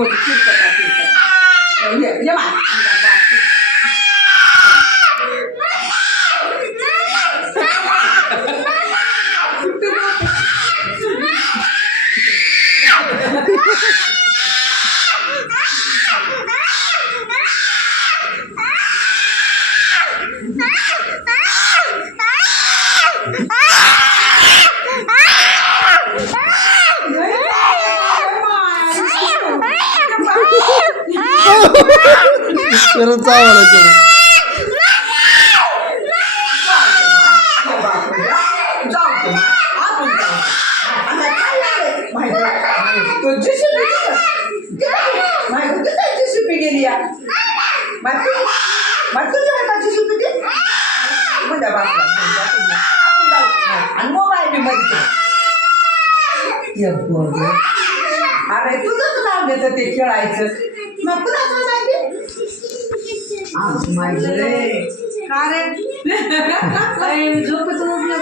बोट चिरत ये बाय खरंच चावलं तुम्ही. गेली आणि मोबाईल बी मध्ये अरे तुझंच नाव घेतं ते खेळायचं मग कुणाचं माहिती का रे झोपत